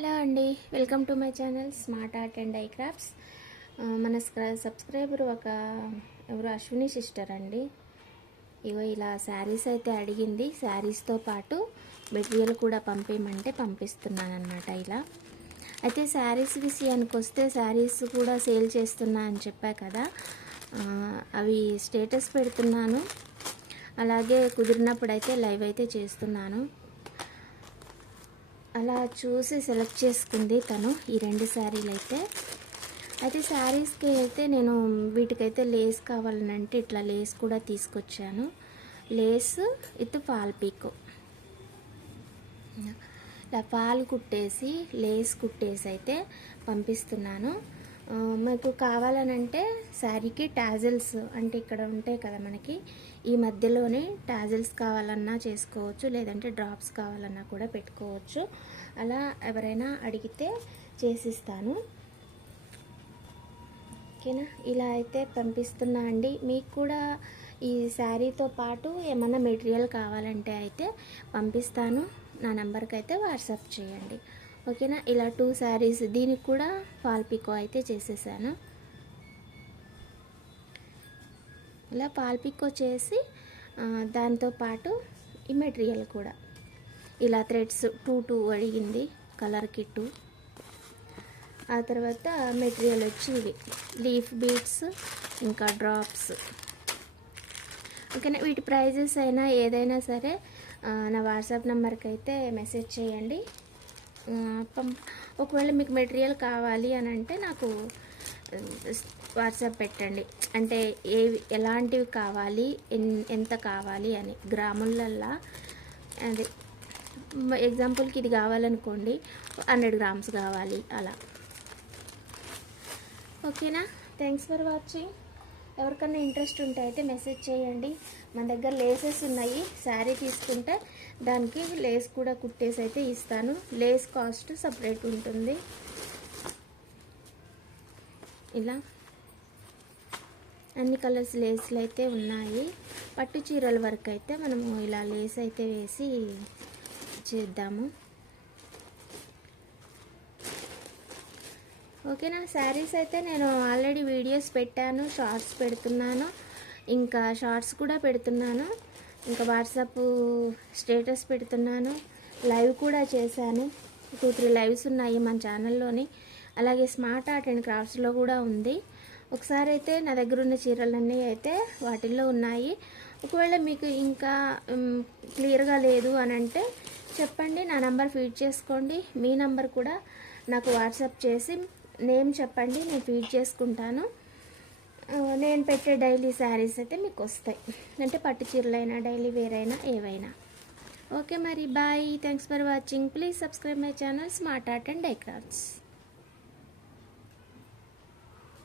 Hello అండి, welcome to my channel smart art and ఐ crafts. మన సబ్స్క్రైబర్ ఎవరు అశ్విని సిస్టర్ అండి. ఇగో ఇలా శారీస్ అయితే అడిగింది. శారీస్తో పాటు మెటీరియల్ కూడా పంపించమంటే పంపిస్తున్నాను అనమాట. ఇలా అయితే శారీస్ విషయానికి వస్తే శారీస్ కూడా సేల్ చేస్తున్నా అని చెప్పా కదా, అవి స్టేటస్ పెడుతున్నాను. అలాగే కుదిరినప్పుడు అయితే లైవ్ అయితే చేస్తున్నాను. అలా చూసి సెలెక్ట్ చేసుకుంది తను ఈ రెండు శారీలు అయితే శారీస్కి అయితే నేను వీటికైతే లేస్ కావాలనంటే ఇట్లా లేస్ కూడా తీసుకొచ్చాను. లేస్ విత్ ఫాల్ పీకో, ఇలా ఫాల్ కుట్టేసి లేస్ కుట్టేసి అయితే పంపిస్తున్నాను. మీకు కావాలనంటే శారీకి టాజిల్స్ అంటే ఇక్కడ ఉంటాయి కదా మనకి, ఈ మధ్యలోనే టాజిల్స్ కావాలన్నా చేసుకోవచ్చు, లేదంటే డ్రాప్స్ కావాలన్నా కూడా పెట్టుకోవచ్చు. అలా ఎవరైనా అడిగితే చేసిస్తాను. ఓకేనా, ఇలా అయితే పంపిస్తున్నా అండి. మీకు కూడా ఈ శారీతో పాటు ఏమన్నా మెటీరియల్ కావాలంటే అయితే పంపిస్తాను. నా నెంబర్కి అయితే వాట్సాప్ చేయండి. ఓకేనా, ఇలా 2 శారీస్, దీనికి కూడా ఫాల్ పికో అయితే చేసేసాను. ఇలా ఫాల్ పికో చేసి దాంతోపాటు ఈ మెటీరియల్ కూడా ఇలా థ్రెడ్స్ 2 అడిగింది, కలర్కి 2. ఆ తర్వాత మెటీరియల్ వచ్చి ఇవి లీఫ్ బీడ్స్ ఇంకా డ్రాప్స్. ఓకేనా, వీటి ప్రైజెస్ అయినా ఏదైనా సరే నా వాట్సాప్ నెంబర్కి అయితే మెసేజ్ చేయండి. ఒకవేళ మీకు మెటీరియల్ కావాలి అని అంటే నాకు వాట్సాప్ పెట్టండి. అంటే ఎలాంటివి కావాలి, ఎంత కావాలి అని గ్రాములల్లా. అది ఎగ్జాంపుల్కి ఇది కావాలనుకోండి, 100 గ్రామ్స్ కావాలి అలా. ఓకేనా, థ్యాంక్స్ ఫర్ వాచింగ్. ఎవరికన్నా ఇంట్రెస్ట్ ఉంటే అయితే మెసేజ్ చేయండి. మన దగ్గర లేసెస్ ఉన్నాయి. శారీ తీసుకుంటే దానికి లేస్ కూడా కుట్టేసి అయితే ఇస్తాను. లేస్ కాస్ట్ సపరేట్ ఉంటుంది. ఇలా అన్ని కలర్స్ లేస్లు అయితే ఉన్నాయి. పట్టు చీరల వరకు అయితే మనము ఇలా లేస్ అయితే వేసి చేద్దాము. ఓకేనా, శారీస్ అయితే నేను ఆల్రెడీ వీడియోస్ పెట్టాను, షార్ట్స్ పెడుతున్నాను, ఇంకా షార్ట్స్ కూడా పెడుతున్నాను, ఇంకా వాట్సాప్ స్టేటస్ పెడుతున్నాను, లైవ్ కూడా చేశాను. 2-3 లైవ్స్ ఉన్నాయి మన ఛానల్లోని. అలాగే స్మార్ట్ ఆర్ట్ అండ్ క్రాఫ్ట్స్లో కూడా ఉంది. ఒకసారి అయితే నా దగ్గర ఉన్న చీరలన్నీ అయితే వాటిల్లో ఉన్నాయి. ఒకవేళ మీకు ఇంకా క్లియర్గా లేదు అని అంటే చెప్పండి, నా నెంబర్ ఫీడ్ చేసుకోండి. మీ నెంబర్ కూడా నాకు వాట్సాప్ చేసి నేమ్ చెప్పండి, నేను ఫీడ్ చేసుకుంటాను. నేను పెట్టే డైలీ శారీస్ అయితే మీకు వస్తాయి. అంటే పట్టు చీరలైనా డైలీ వేర్ అయినా ఏవైనా. ఓకే మరి, bye. Thanks for watching. Please subscribe my channel smart art and ఐ క్రాఫ్ట్స్.